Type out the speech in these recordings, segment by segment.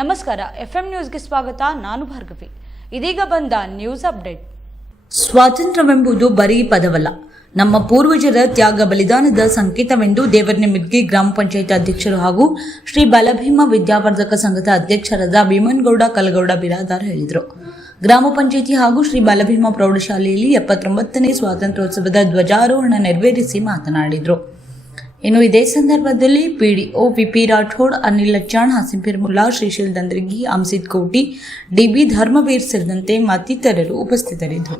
ನಮಸ್ಕಾರ, ಎಫ್ಎಂ ನ್ಯೂಸ್ಗೆ ಸ್ವಾಗತ. ನಾನು ಭಾರ್ಗವಿ. ಇದೀಗ ಬಂದ ನ್ಯೂಸ್ ಅಪ್ಡೇಟ್. ಸ್ವಾತಂತ್ರ್ಯವೆಂಬುದು ಬರೀ ಪದವಲ್ಲ, ನಮ್ಮ ಪೂರ್ವಜರ ತ್ಯಾಗ ಬಲಿದಾನದ ಸಂಕೇತವೆಂದು ದೇವರನಿಮಿರ್ಗಿ ಗ್ರಾಮ ಪಂಚಾಯತ್ ಅಧ್ಯಕ್ಷರು ಹಾಗೂ ಶ್ರೀ ಬಾಲಭೀಮ ವಿದ್ಯಾವರ್ಧಕ ಸಂಘದ ಅಧ್ಯಕ್ಷರಾದ ಭೀಮನಗೌಡ ಕಲಗೌಡ ಬಿರಾದಾರ್ ಹೇಳಿದರು. ಗ್ರಾಮ ಪಂಚಾಯಿತಿ ಹಾಗೂ ಶ್ರೀ ಬಾಲಭೀಮ ಪ್ರೌಢಶಾಲೆಯಲ್ಲಿ 79ನೇ ಸ್ವಾತಂತ್ರ್ಯೋತ್ಸವದ ಧ್ವಜಾರೋಹಣ ನೆರವೇರಿಸಿ ಮಾತನಾಡಿದರು. ಇನ್ನು ಇದೇ ಸಂದರ್ಭದಲ್ಲಿ ಪಿಡಿಒ ವಿಪಿ ರಾಠೋಡ್, ಅನಿಲ್ ಲಚ್ಚಾಣ್, ಹಸಿಂಪೀರ್ ಮುಲ್ಲಾ, ಶ್ರೀಶೈಲ್ ದಂದ್ರಿಗಿ, ಅಂಸಿದ್ ಕೋಟಿ, ಡಿಬಿ ಧರ್ಮವೀರ್ ಸೇರಿದಂತೆ ಮತ್ತಿತರರು ಉಪಸ್ಥಿತರಿದ್ದರು.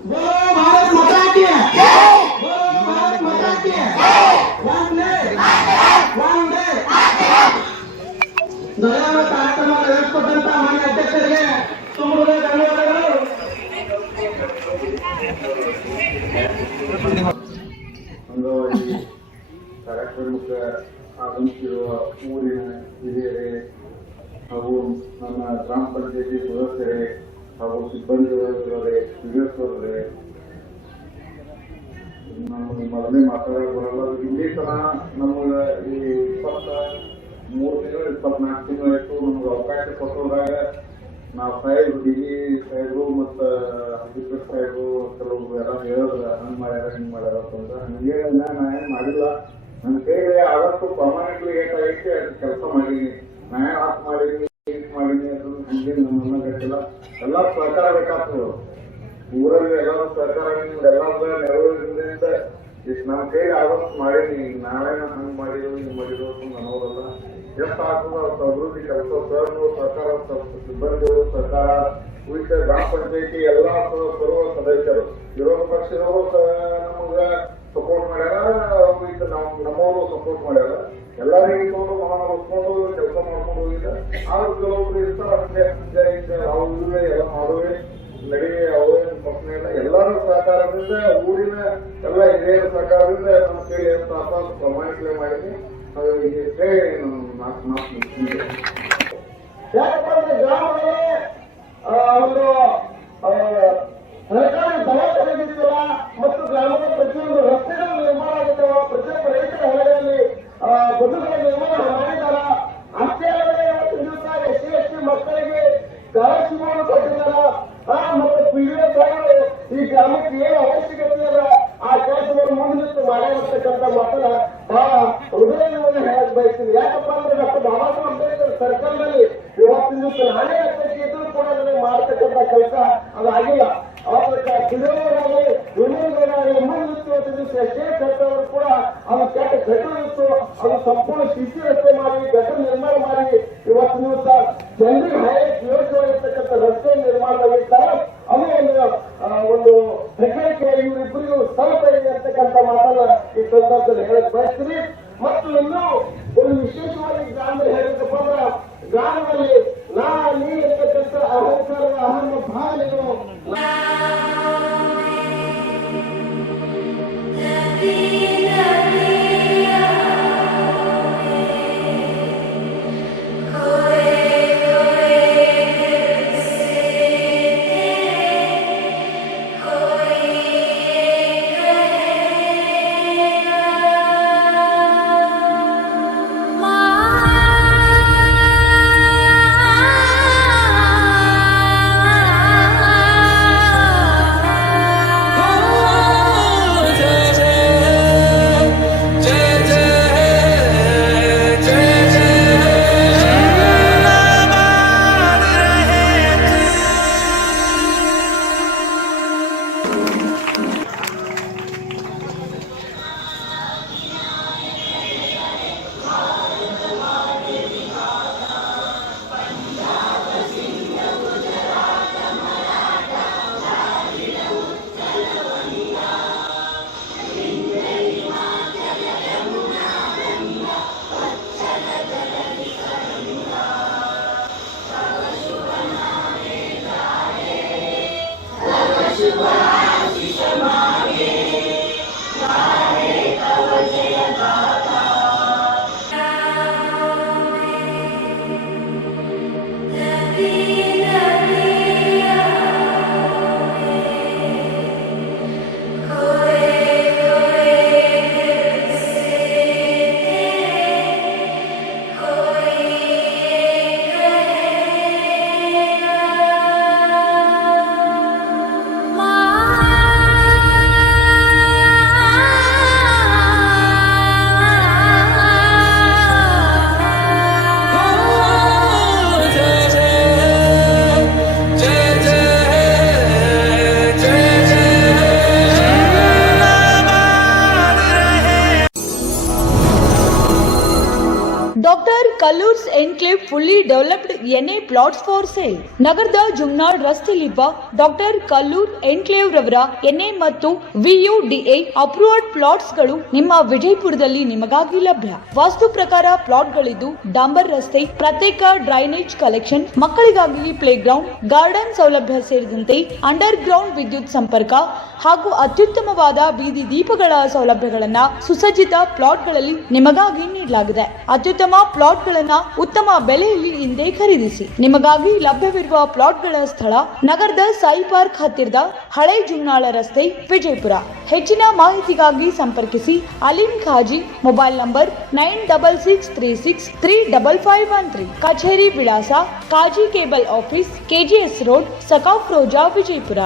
ಕಾರ್ಯಕ್ರಮಕ್ಕೆ ಆಗಮಿಸಿರುವ ಊರಿನ ಹಿರಿಯರೇ ಹಾಗೂ ನನ್ನ ಗ್ರಾಮ ಪಂಚಾಯತಿ ಸದಸ್ಯರೇ ಹಾಗೂ ಸಿಬ್ಬಂದಿಗಳೇ, ವಿವೇಕರೇ, ನಮಗೆ ಮೊದಲೇ ಮಾತಾಡೋಕೆ ಬರಲ್ಲ. ಇಲ್ಲಿ ತನ ನಮಗೆ ಈ 23 ತಿಂಗಳು 24 ತಿಂಗಳಾಯ್ತು ನಮ್ಗೆ ಅವಕಾಶ ಕೊಟ್ಟೋದಾಗ ನಾವು ಸಾಹೇಬ್ರು, ಡಿಗಿ ಸಾಹೇಬ್ರು ಮತ್ತು ಅಂಬೇಡ್ಕರ್ ಸಾಹೇಬ್ರು ಕೆಲವು ಎಲ್ಲ ಹೇಳಿದ್ರೆ ಹಂಗೆ ಮಾಡ್ಯಾರ ಹಿಂಗೆ ಮಾಡ್ಯಾರ ಅಂತಂದ್ರೆ ಹಂಗೆ ನಾ ಏನು ಮಾಡಿಲ್ಲ. ನನ್ನ ಕೈಗೆ ಆದಷ್ಟು ಪ್ರಾಮಾಣಿಕಲಿ ಏಟಾಗೈತಿ ಅದು ಕೆಲಸ ಮಾಡೀನಿ. ನಾ ಆಫ್ ಮಾಡೀನಿ ಮಾಡೀನಿ ಅಂತಂದ್ರೆ ಹಂಗೆ ನಮ್ಮನ್ನ ಗಟ್ಟಿಲ್ಲ. ಎಲ್ಲರೂ ಸಹಕಾರ ಬೇಕಾಗ್ತದೆ. ಊರಲ್ಲಿ ಎಲ್ಲರೂ ಸಹಕಾರ ಎಲ್ಲರ ನೆರವೇರಿಸಿದ್ರಿಂದ ಇಷ್ಟು ನಮ್ಮ ಕೈಗೆ ಆದಷ್ಟು ಮಾಡೀನಿ. ನಾವೇನ ಹಂಗೆ ಮಾಡಿದ್ರು ಹಿಂಗೆ ಮಾಡಿದ್ರು ಅಂತ ಅನ್ನೋದಲ್ಲ. ಎಷ್ಟು ಆಗ್ತದೆ ಅವ್ರ ಅಭಿವೃದ್ಧಿ ಕೆಲಸ ಸರ್ಗಳು ಸರ್ಕಾರ, ಸಿಬ್ಬಂದಿಗಳು ಸರ್ಕಾರ, ಉಳಿದ ಗ್ರಾಮ ಪಂಚಾಯತಿ ಎಲ್ಲ ಸರ್ವ ಸದಸ್ಯರು, ವಿರೋಧ ಪಕ್ಷದವರು ನಮಗೆ ಸಪೋರ್ಟ್ ಮಾಡ್ಯಾರ, ನಮ್ಮವರು ಸಪೋರ್ಟ್ ಮಾಡ್ಯಾರ. ಎಲ್ಲರಿಗೂ ಹೊತ್ಕೊಂಡು ಕೆಲಸ ಮಾಡ್ಕೊಂಡು ಹೋಗಿದ್ದ. ಆದ್ರೂ ಕೆಲವೊಬ್ರು ಇರ್ತಾರೆ ಅವ್ರಿಗೆ ಎಲ್ಲ ಮಾಡುವೆ ನಡಿ ಅವೇನು ಪ್ರಶ್ನೆ ಇಲ್ಲ. ಎಲ್ಲರೂ ಸಹಕಾರದಿಂದ, ಊರಿನ ಎಲ್ಲ ಹಿರಿಯರ ಸಹಕಾರದಿಂದ ನಮ್ಮ ಕೈಲಿ ಏನು ಸಾಕು ಪ್ರಾಮಾಣಿಕತೆ ಮಾಡಿದ್ವಿ. ಯಾಕಂದ್ರೆ ಗ್ರಾಮದಲ್ಲಿ ಒಂದು ಸರ್ಕಾರಿ ದವಾಖಾನೆಗಳಿಲ್ಲ ಮತ್ತು ಗ್ರಾಮದ ಪ್ರತಿಯೊಂದು ರಸ್ತೆಗಳು ನಿರ್ಮಾಣ ಆಗಿದ್ದಾವ, ಪ್ರತಿಯೊಂದು ರೈತರ ಹೊಲಗಳಲ್ಲಿ ಬದುಕುಗಳ ನಿರ್ಮಾಣ ಮಾಡಿದಾರ. ಅಷ್ಟೇ ಅಲ್ಲದೆ ಇವತ್ತು ದಿವಸ SC ಮಕ್ಕಳಿಗೆ ಸ್ಕಾಲರ್ಶಿಪ್ಗಳನ್ನು ಕೊಟ್ಟಿದ್ದಾರ. ಮತ್ತು PDO ಸಾಹೇಬರು ಈ ಗ್ರಾಮಕ್ಕೆ ಏನು ಅವಶ್ಯಕತೆ ಅದ ಆ ಕೆಲಸವನ್ನು ಮುಂದಿಟ್ಟು ಮಾಡಿರ್ತಕ್ಕಂಥ ಮಾತನ್ನ ಬಹಳ ಹೃದಯವನ್ನು ಹೇಳಕ್ ಬಯಸ್ತೀನಿ. ಯಾಕಪ್ಪ ಅಂದ್ರೆ ಡಾಕ್ಟರ್ ಬಾಬಾ ಸಾಹೇಬ್ ಅಂಬೇಡ್ಕರ್ ಸರ್ಕಲ್ನಲ್ಲಿ ಇವತ್ತಿನ ದಿವಸ ನಾನೇ ಇದ್ರೂ ಕೂಡ ನನಗೆ ಮಾಡತಕ್ಕಂಥ ಕೆಲಸ ಅದು ಆಗಿಲ್ಲ. ಅವತ್ತು ತಿಳಿಯೋರಾಗಲಿ ವಿನೋದರಾಗಲಿ ಮುಂದಿತ್ತು ಇವತ್ತಿನ ದಿವಸ ಎಷ್ಟೇ ಸರ್ಕಾರ ಕೂಡ ಅದು ಕೆಟ್ಟ ಗಟ್ಟರು ಇತ್ತು. ಅದು ಸಂಪೂರ್ಣ ಸಿಸಿ ರಸ್ತೆ ಮಾಡಿ ಗಟ್ಟರ ನಿರ್ಮಾಣ ಮಾಡಿ ಇವತ್ತಿನ ದಿವಸ ಜನರಿಗೆ ಹೈಯೆಸ್ಟ್ ಯೋಚನೆಯಾಗಿರ್ತಕ್ಕಂಥ ರಸ್ತೆ ನಿರ್ಮಾಣವಾಗಿರ್ತಾರೆ. ಅದು ಒಂದು ಹೆಗ್ಗಳಿಕೆ ಇವರಿಬ್ಬರಿಗೂ ಸ್ವಲ್ಪ ಇದೆ ಅಂತಕ್ಕಂಥ ಮಾತನ್ನ ಈ ಸಂದರ್ಭದಲ್ಲಿ ಹೇಳಕ್ ಬಯಸ್ತೀನಿ. ಮತ್ತು ಇನ್ನೂ ಒಂದು ವಿಶೇಷವಾಗಿ ಗ್ರಾಮದಲ್ಲಿ ಹೇಳಬೇಕಪ್ಪ ಅಂದ್ರೆ ಗ್ರಾಮದಲ್ಲಿ ನೀ ಇರ್ತಕ್ಕಂಥ ಅಹಂಕಾರದ ಅಹಮ್ಮ ಭಾವನೆಗಳು fully developed NA plots for sale. ನಗರದ ಜುಮ್ನಾಳ್ ರಸ್ತೆಯಲ್ಲಿರುವ ಡಾಕ್ಟರ್ ಕಲ್ಲೂರ್ ಎನ್ಕ್ಲೇವ್ ರವರ NA ಮತ್ತು VUDA ಅಪ್ರೂವ್ಡ್ ಪ್ಲಾಟ್ಸ್ ಗಳು ನಿಮ್ಮ ವಿಜಯಪುರದಲ್ಲಿ ನಿಮಗಾಗಿ ಲಭ್ಯ. ವಾಸ್ತು ಪ್ರಕಾರ ಪ್ಲಾಟ್ಗಳಿದ್ದು ಡಾಂಬರ್ ರಸ್ತೆ, ಪ್ರತ್ಯೇಕ ಡ್ರೈನೇಜ್ ಕಲೆಕ್ಷನ್, ಮಕ್ಕಳಿಗಾಗಿ ಪ್ಲೇ ಗ್ರೌಂಡ್, ಗಾರ್ಡನ್ ಸೌಲಭ್ಯ ಸೇರಿದಂತೆ ಅಂಡರ್ ಗ್ರೌಂಡ್ ವಿದ್ಯುತ್ ಸಂಪರ್ಕ ಹಾಗೂ ಅತ್ಯುತ್ತಮವಾದ ಬೀದಿ ದೀಪಗಳ ಸೌಲಭ್ಯಗಳನ್ನ ಸುಸಜ್ಜಿತ ಪ್ಲಾಟ್ಗಳಲ್ಲಿ ನಿಮಗಾಗಿ ನೀಡಲಾಗಿದೆ. ಅತ್ಯುತ್ತಮ ಪ್ಲಾಟ್ಗಳನ್ನ ಉತ್ತಮ ಬೆಲೆಯಲ್ಲಿ ಹಿಂದೆ ಖರೀದಿಸಿ. ನಿಮಗಾಗಿ ಲಭ್ಯವಿರುವ ಪ್ಲಾಟ್ಗಳ ಸ್ಥಳ ನಗರದ ಸಾಯಿ ಪಾರ್ಕ್ ಹತ್ತಿರದ ಹಳೆ ಜುಮ್ನಾಳ ರಸ್ತೆ, ವಿಜಯಪುರ. ಹೆಚ್ಚಿನ ಮಾಹಿತಿಗಾಗಿ ಸಂಪರ್ಕಿಸಿ ಅಲಿಂ ಖಾಜಿ. Mobile number 9663635513. ಕಚೇರಿ ವಿಳಾಸ ಕಾಜಿ ಕೇಬಲ್ ಆಫೀಸ್, KGS ರೋಡ್, ಸಕಾಫ್ ರೋಜಾ, ವಿಜಯಪುರ.